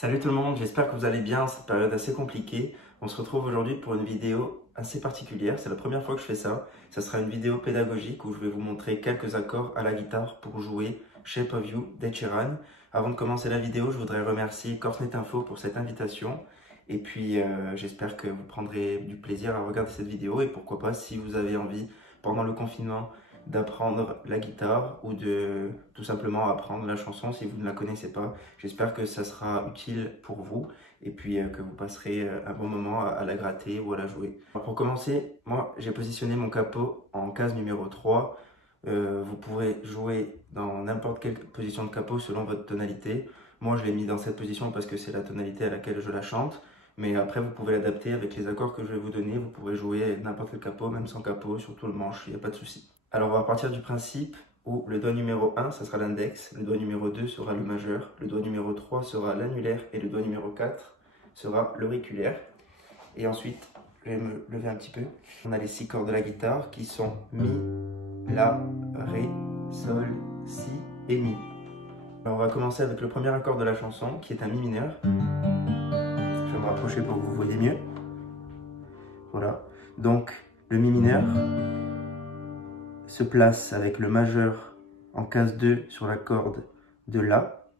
Salut tout le monde, j'espère que vous allez bien en cette période assez compliquée. On se retrouve aujourd'hui pour une vidéo assez particulière, c'est la première fois que je fais ça. Ça sera une vidéo pédagogique où je vais vous montrer quelques accords à la guitare pour jouer Shape of You d'Ed Sheeran. Avant de commencer la vidéo, je voudrais remercier Corsnet Info pour cette invitation. Et puis j'espère que vous prendrez du plaisir à regarder cette vidéo et pourquoi pas si vous avez envie pendant le confinement d'apprendre la guitare ou de tout simplement apprendre la chanson si vous ne la connaissez pas. J'espère que ça sera utile pour vous et puis que vous passerez un bon moment à la gratter ou à la jouer. Alors pour commencer, moi j'ai positionné mon capot en case numéro 3. Vous pourrez jouer dans n'importe quelle position de capot selon votre tonalité. Moi je l'ai mis dans cette position parce que c'est la tonalité à laquelle je la chante. Mais après, vous pouvez l'adapter avec les accords que je vais vous donner. Vous pourrez jouer n'importe quel capot, même sans capot, sur tout le manche, il n'y a pas de souci. Alors, on va partir du principe où le doigt numéro 1, ça sera l'index, le doigt numéro 2 sera le majeur, le doigt numéro 3 sera l'annulaire et le doigt numéro 4 sera l'auriculaire. Et ensuite, je vais me lever un petit peu. On a les 6 cordes de la guitare qui sont Mi, La, Ré, Sol, Si et Mi. Alors, on va commencer avec le premier accord de la chanson qui est un Mi mineur. Je vais me rapprocher pour que vous voyez mieux. Voilà. Donc, le Mi mineur se place avec le majeur en case 2 sur la corde de La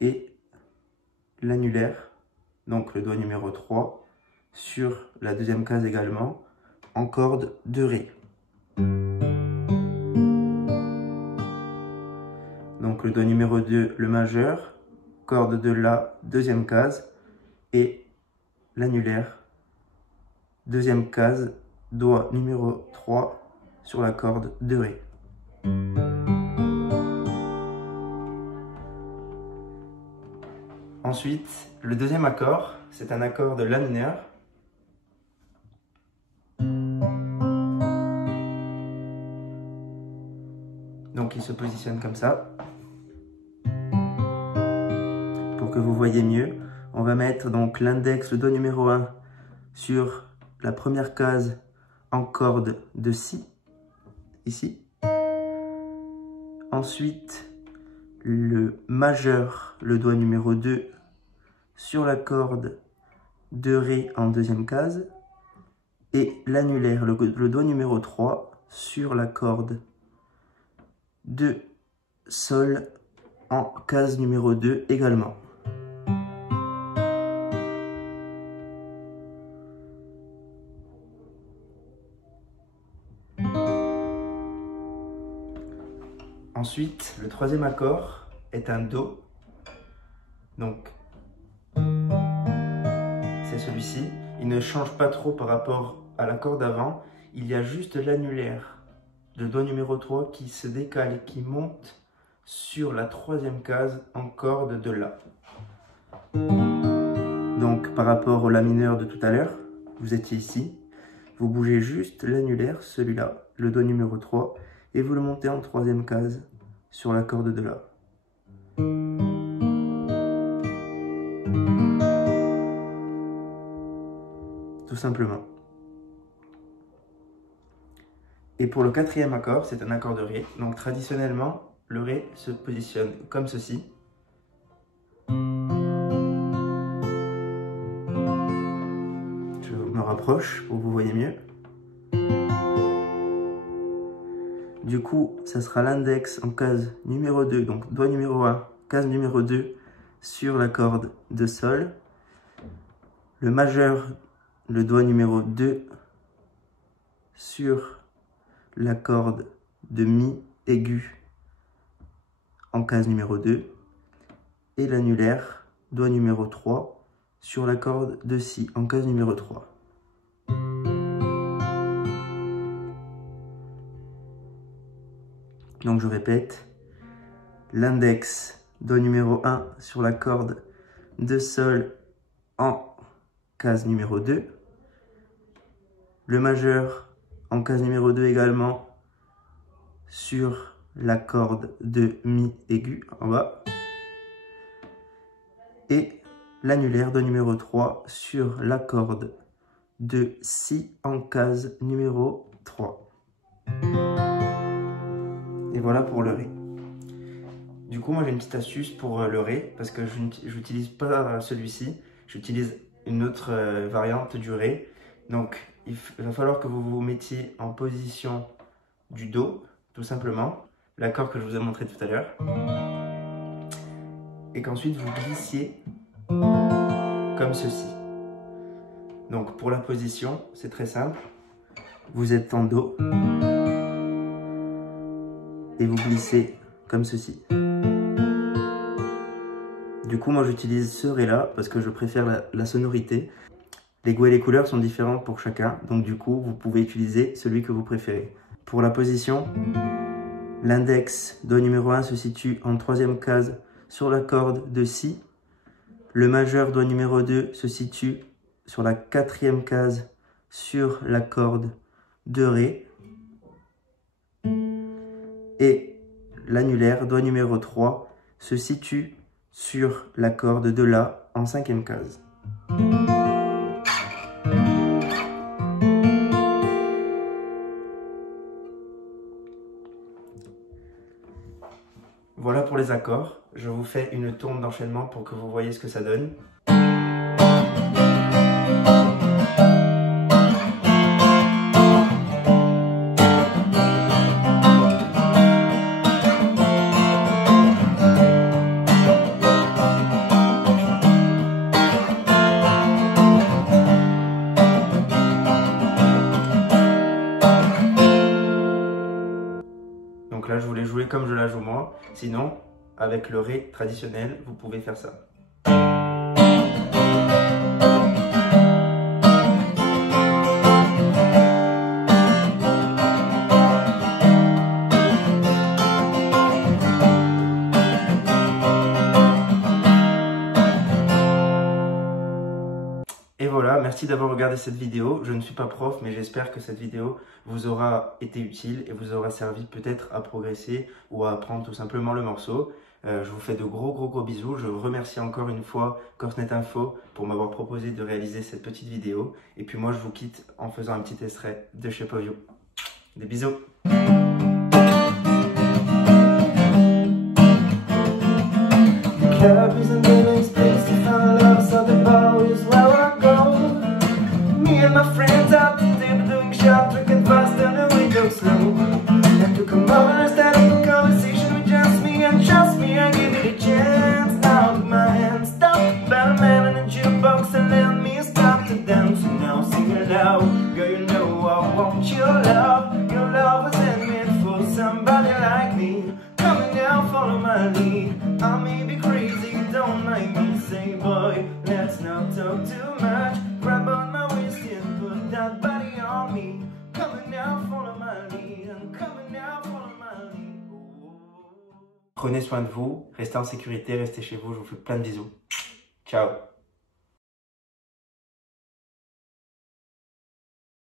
et l'annulaire, donc le doigt numéro 3, sur la deuxième case également, en corde de Ré. Donc le doigt numéro 2, le majeur, corde de La, deuxième case, et l'annulaire, deuxième case, doigt numéro 3 sur la corde de Ré. Ensuite, le deuxième accord, c'est un accord de La mineur. Donc il se positionne comme ça. Pour que vous voyez mieux, on va mettre donc l'index, le doigt numéro 1, sur la première case en corde de Si, ici. Ensuite, le majeur, le doigt numéro 2, sur la corde de Ré en deuxième case. Et l'annulaire, le doigt numéro 3, sur la corde de Sol en case numéro 2 également. Ensuite, le troisième accord est un Do. Donc, c'est celui-ci. Il ne change pas trop par rapport à l'accord d'avant. Il y a juste l'annulaire, le doigt numéro 3, qui se décale et qui monte sur la troisième case en corde de La. Donc, par rapport au La mineur de tout à l'heure, vous étiez ici. Vous bougez juste l'annulaire, celui-là, le doigt numéro 3, et vous le montez en troisième case sur la corde de La. Tout simplement. Et pour le quatrième accord, c'est un accord de Ré. Donc traditionnellement, le Ré se positionne comme ceci. Je me rapproche pour que vous voyez mieux. Du coup, ça sera l'index en case numéro 2, donc doigt numéro 1, case numéro 2 sur la corde de Sol. Le majeur, le doigt numéro 2 sur la corde de Mi aigu en case numéro 2. Et l'annulaire, doigt numéro 3 sur la corde de Si en case numéro 3. Donc je répète, l'index, doigt numéro 1 sur la corde de Sol en case numéro 2. Le majeur en case numéro 2 également sur la corde de Mi aigu en bas. Et l'annulaire, doigt numéro 3 sur la corde de Si en case numéro 3. Et voilà pour le Ré. Du coup, moi j'ai une petite astuce pour le ré, parce que je n'utilise pas celui-ci, j'utilise une autre variante du ré. Donc il va falloir que vous vous mettiez en position du Do, tout simplement, l'accord que je vous ai montré tout à l'heure, et qu'ensuite vous glissiez comme ceci. Donc pour la position, c'est très simple, vous êtes en Do, et vous glissez comme ceci. Du coup, moi j'utilise ce ré là parce que je préfère la sonorité. Les goûts et les couleurs sont différents pour chacun, donc du coup, vous pouvez utiliser celui que vous préférez. Pour la position, l'index Do numéro 1 se situe en 3e case sur la corde de Si. Le majeur Do numéro 2 se situe sur la 4e case sur la corde de Ré. Et l'annulaire Do numéro 3 se situe sur la corde de La en 5e case. Voilà pour les accords. Je vous fais une tourne d'enchaînement pour que vous voyez ce que ça donne. Donc là, je voulais jouer comme je la joue moi. Sinon, avec le Ré traditionnel, vous pouvez faire ça. Et voilà, merci d'avoir regardé cette vidéo. Je ne suis pas prof, mais j'espère que cette vidéo vous aura été utile et vous aura servi peut-être à progresser ou à apprendre tout simplement le morceau. Je vous fais de gros bisous. Je remercie encore une fois Corsnet Info pour m'avoir proposé de réaliser cette petite vidéo. Et puis moi, je vous quitte en faisant un petit extrait de Shape of You. Des bisous. My friends out the table doing shop, drinking fast and the window slow. And to come over and start up a conversation with just me, and trust me, I give it a chance. Now put my hands stop, about a man in a jukebox and let me stop to dance. And now sing it out, girl, you know I want your love. Your love was handmade for somebody like me. Come on now, follow my lead. I may be crazy, don't mind me. Say boy, let's not talk too much. Grab on my waist and put that body on me. Come on now, follow my lead. And come on now, follow my lead. Prenez soin de vous, restez en sécurité, restez chez vous. Je vous fais plein de bisous. Ciao.